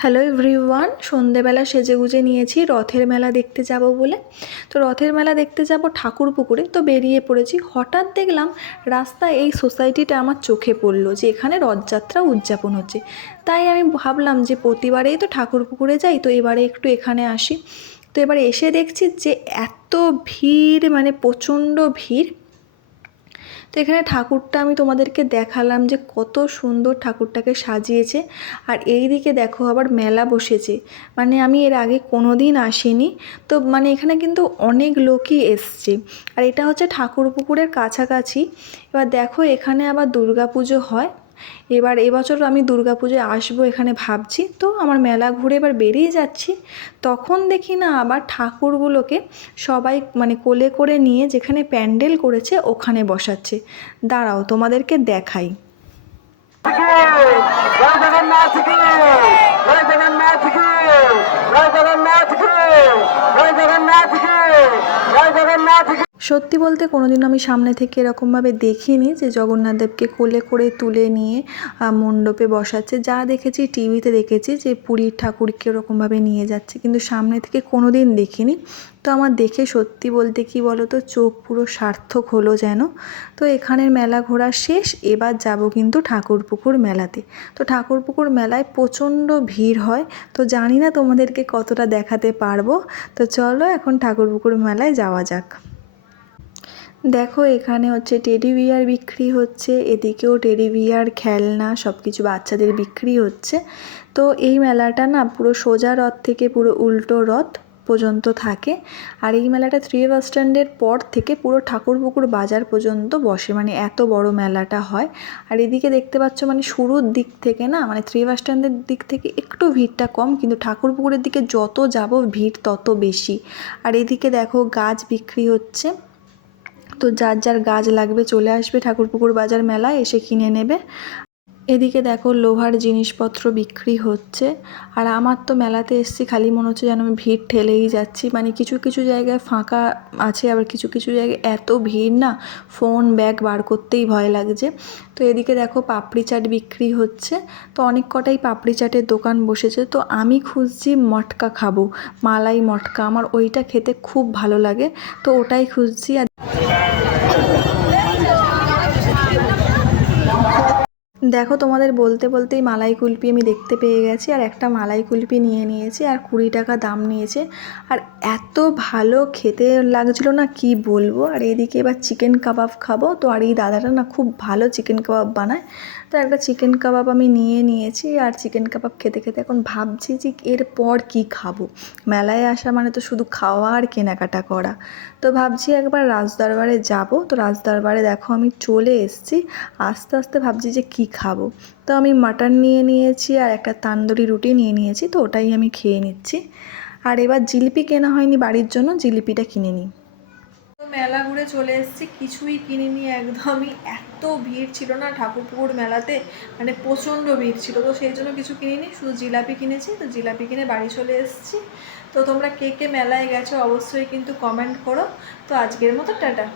Hello everyone, সন্ধেবেলা সেজেগুজে নিয়েছি রথের মেলা দেখতে যাব বলে। তো রথের মেলা দেখতে যাব ঠাকুরপুকুরে, তো বেরিয়ে পড়েছি। হঠাৎ দেখলাম রাস্তায় এই সোসাইটিটা আমার চোখে পড়লো যে এখানে রথযাত্রা উদযাপন হচ্ছে। তাই আমি ভাবলাম যে প্রতিবারেই তো ঠাকুরপুকুরে যাই, তো এবারে একটু এখানে আসি। তো এবারে এসে দেখছি যে এত ভিড়, মানে প্রচণ্ড ভিড়। তো এখানে ঠাকুরটা আমি তোমাদেরকে দেখালাম যে কত সুন্দর ঠাকুরটাকে সাজিয়েছে। আর এই দিকে দেখো আবার মেলা বসেছে, মানে আমি এর আগে কোনো দিন আসিনি। তো মানে এখানে কিন্তু অনেক লোকই এসছে। আর এটা হচ্ছে ঠাকুরপুকুরের কাছাকাছি। এবার দেখো এখানে আবার দুর্গাপুজো হয়। এবার এবছর আমি দুর্গাপুজোয় আসবো এখানে ভাবছি। তো আমার মেলা ঘুরে এবার বেরিয়ে যাচ্ছি, তখন দেখি না আবার ঠাকুরগুলোকে সবাই মানে কোলে করে নিয়ে যেখানে প্যান্ডেল করেছে ওখানে বসাচ্ছে। দাঁড়াও তোমাদেরকে দেখাই। সত্যি বলতে কোনোদিন আমি সামনে থেকে এরকমভাবে দেখিনি যে জগন্নাথ দেবকে কোলে করে তুলে নিয়ে মণ্ডপে বসাচ্ছে। যা দেখেছি টিভিতে দেখেছি যে পুরীর ঠাকুরকে ওরকমভাবে নিয়ে যাচ্ছে, কিন্তু সামনে থেকে কোনো দিন দেখিনি। তো আমার দেখে সত্যি বলতে কি বলো তো, চোখ পুরো সার্থক হলো যেন। তো এখানের মেলা ঘোরা শেষ, এবার যাব কিন্তু ঠাকুরপুকুর মেলাতে। তো ঠাকুরপুকুর মেলায় প্রচণ্ড ভিড় হয়, তো জানি না তোমাদেরকে কতটা দেখাতে পারবো। তো চলো এখন ঠাকুরপুকুর মেলায় যাওয়া যাক। দেখো এখানে হচ্ছে টেডি বিয়ার বিক্রি হচ্ছে, এদিকেও টেডি বিয়ার, খেলনা সব কিছু বাচ্চাদের বিক্রি হচ্ছে। তো এই মেলাটা না পুরো সোজা রথ থেকে পুরো উল্টো রথ পর্যন্ত থাকে। আর এই মেলাটা 3 বাস স্ট্যান্ডের পর থেকে পুরো ঠাকুরপুকুর বাজার পর্যন্ত বসে, মানে এত বড় মেলাটা হয়। আর এদিকে দেখতে পাচ্ছ মানে শুরুর দিক থেকে না, মানে 3 বাস স্ট্যান্ডের দিক থেকে একটু ভিড়টা কম, কিন্তু ঠাকুরপুকুরের দিকে যত যাব ভিড় তত বেশি। আর এদিকে দেখো গাছ বিক্রি হচ্ছে। তো যার যার গাছ লাগবে চলে আসবে ঠাকুরপুকুর বাজার মেলায়, এসে কিনে নেবে। এদিকে দেখো লোহার জিনিসপত্র বিক্রি হচ্ছে। আর আমার তো মেলাতে এসছি খালি মনে হচ্ছে যেন আমি ভিড় ঠেলেই যাচ্ছি, মানে কিছু কিছু জায়গায় ফাঁকা আছে, আবার কিছু কিছু জায়গায় এত ভিড় না, ফোন ব্যাগ বার করতেই ভয় লাগছে। তো এদিকে দেখো পাপড়ি চাট বিক্রি হচ্ছে। তো অনেক কটাই পাপড়ি চাটের দোকান বসেছে। তো আমি খুঁজছি মটকা খাবো, মালাই মটকা, আমার ওইটা খেতে খুব ভালো লাগে। তো ওটাই খুঁজছি। আর দেখো তোমাদের বলতে বলতেই মালাই কুলপি আমি দেখতে পেয়ে গেছি, আর একটা মালাই কুলপি নিয়ে নিয়েছি, আর 20 টাকা দাম নিয়েছে। আর এত ভালো খেতে লাগছিল না কি বলবো। আর এদিকে এবার চিকেন কাবাব খাবো। তো আর এই দাদাটা না খুব ভালো চিকেন কাবাব বানায়। তো একটা চিকেন কাবাব আমি নিয়ে নিয়েছি। আর চিকেন কাবাব খেতে খেতে এখন ভাবছি যে এরপর কি খাবো। মেলায় আসা মানে তো শুধু খাওয়া আর কেনাকাটা করা। তো ভাবছি একবার রাজদরবারে যাব। তো রাজদরবারে দেখো আমি চলে এসেছি। আস্তে আস্তে ভাবছি যে কি খাবো। তো আমি মাটন নিয়ে নিয়েছি আর একটা তান্দুরি রুটি নিয়ে নিয়েছি, তো ওটাই আমি খেয়ে নিচ্ছি। আর এবার জিলিপি কেনা হয়নি বাড়ির জন্য, জিলিপিটা কিনে নিই। তো মেলা ঘুরে চলে এসেছি, কিছুই কিনিনি একদমই। এত ভিড় ছিল না ঠাকুরপুকুর মেলাতে, মানে প্রচণ্ড ভিড় ছিল। তো সেই জন্য কিছু কিনিনি, শুধু জিলাপি কিনেছি। তো জিলাপি কিনে বাড়ি চলে এসেছি। তো তোমরা কে কে মেলায় গেছো অবশ্যই কিন্তু কমেন্ট করো। তো আজকের মতো টাটা।